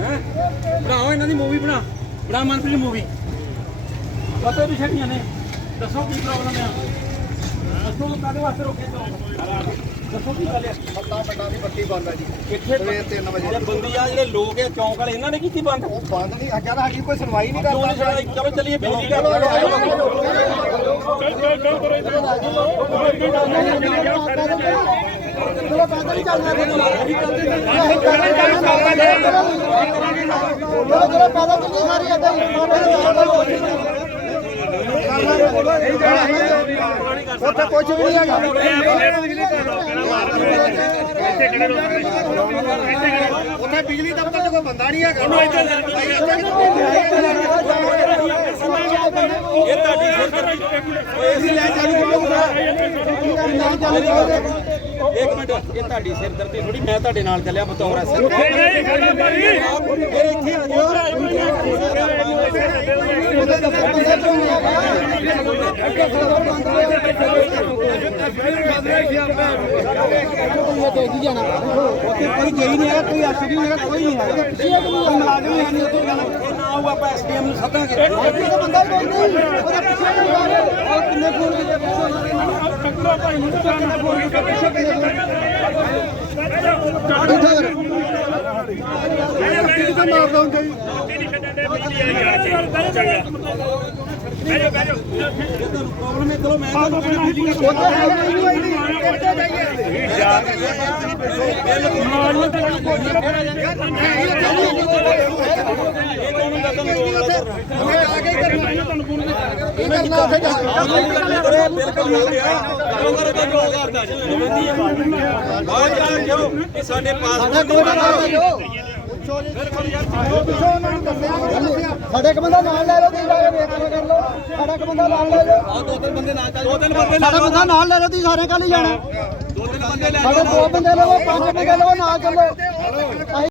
ਹੈ ਬਣਾਓ ਇਹਨਾਂ ਦੀ ਮੂਵੀ ਬਣਾ ਬਣਾ ਮਨਪ੍ਰੀਤ ਮੂਵੀ ਪਤਾ ਵੀ ਛੱਡੀਆਂ ਨੇ ਦੱਸੋ ਕੀ ਪ੍ਰੋਬਲਮ ਆ ਦੱਸੋ ਕਾਹਦੇ ਵਾਸਤੇ ਰੋਕੇ ਤੋਂ ਦੱਸੋ ਕੀ ਗੱਲ ਹੈ ਪੱਤਾ ਪੱਟਾ ਦੀ ਬੱਤੀ ਬੰਦ ਆ ਜੀ ਕਿੱਥੇ ਸਵੇਰ 3 ਵਜੇ ਜਿਹੜੇ ਬੰਦੀ ਆ ਜਿਹੜੇ ਲੋਕ ਆ ਚੌਂਕ ਵਾਲੇ ਇਹਨਾਂ ਨੇ ਕੀਤੀ ਬੰਦ ਉਹ ਬੰਦ ਨਹੀਂ ਅੱਗੇ ਤਾਂ ਸਾਡੀ ਕੋਈ ਸੁਣਵਾਈ ਨਹੀਂ ਕਰਦਾ ਚਲੋ ਚੱਲੀਏ ਬਿਜਲੀ ਕਰ ਉੱਥੇ ਕੁਝ ਵੀ ਨਹੀਂ ਹੈਗਾ ਉੱਥੇ ਬਿਜਲੀ ਦਫ਼ਤਰ 'ਚ ਕੋਈ ਬੰਦਾ ਨਹੀਂ ਹੈਗਾ ਇਹ ਤੁਹਾਡੀ ਸਿਰਦਰਦੀ ਏਸੀ ਲੈ ਇੱਕ ਮਿੰਟ ਇਹ ਤੁਹਾਡੀ ਸਿਰਦਰਦੀ ਥੋੜੀ ਮੈਂ ਤੁਹਾਡੇ ਨਾਲ ਚੱਲਿਆ ਬਤੌਰ ਐਸਐਸ ਫਿਰ ਇੱਥੇ ਆ ਕੋਈ ਗਈ ਨਹੀਂ ਹੈਗਾ ਕੋਈ ਅਫਸਰ ਨਹੀਂ ਹੈਗਾ ਕੋਈ ਨਹੀਂ ਹੈਗਾ ਪਿੱਛੇ ਕੋਈ ਮੁਲਾਜ਼ਮ ਨਹੀਂ ਉੱਥੇ ਜਾਣਾ ਨਾ ਆਊ ਆਪਾਂ ਐਸਡੀਐਮ ਨੂੰ ਸੱਦਾਂਗੇ ਬੰਦਾ ਕੋਈ ਨਹੀਂ ਉਹਦਾ ਪਿੱਛੇ ਨਹੀਂ ਜਾ? ਉਹ ਕਿੰਨੇ ਫੋਨ ਕੀਤੇ ਪਿੱਛੇ ਉਹਨਾਂ ਨੇ ਟੱਕਰਾ ਭਾਈ ਨੂੰ ਕਿੰਨੇ ਫੋਨ ਕੀਤੇ ਪਿੱਛੇ ਕਿੰਨੇ ਫੋਨ ਮਾਰ ਦਊਂਗਾ ਜੀ ਪ੍ਰੋਬਲਮ ਹੈ ਚਲੋ ਮੈਂ ਤੁਹਾਨੂੰ ਬਿਜਲੀ ਦਾ ਉੱਥੇ ਹੈਗਾ ਹੀ ਸਾਡੇ ਪਾਸ ਸਾਡੇ ਇੱਕ ਬੰਦਾ ਨਾਲ ਲੈ ਲਓ ਸਾਡਾ ਇੱਕ ਬੰਦਾ ਨਾਲ ਲੈ ਲਓ ਦੋ ਤਿੰਨ ਬੰਦੇ ਨਾਲ ਚੱਲ ਦੋ ਤਿੰਨ ਬੰਦੇ ਸਾਡਾ ਬੰਦਾ ਨਾਲ। ਲੈ ਲਓ ਤੁਸੀਂ ਸਾਰੇ ਕੱਲ ਹੀ ਜਾਣਾ। ਦੋ ਤਿੰਨ ਬੰਦੇ ਲੈ ਸਾਡੇ ਦੋ ਬੰਦੇ ਲਵੋ ਪੰਜ ਬੰਦੇ ਲਵੋ ਨਾਲ ਚੱਲੋ।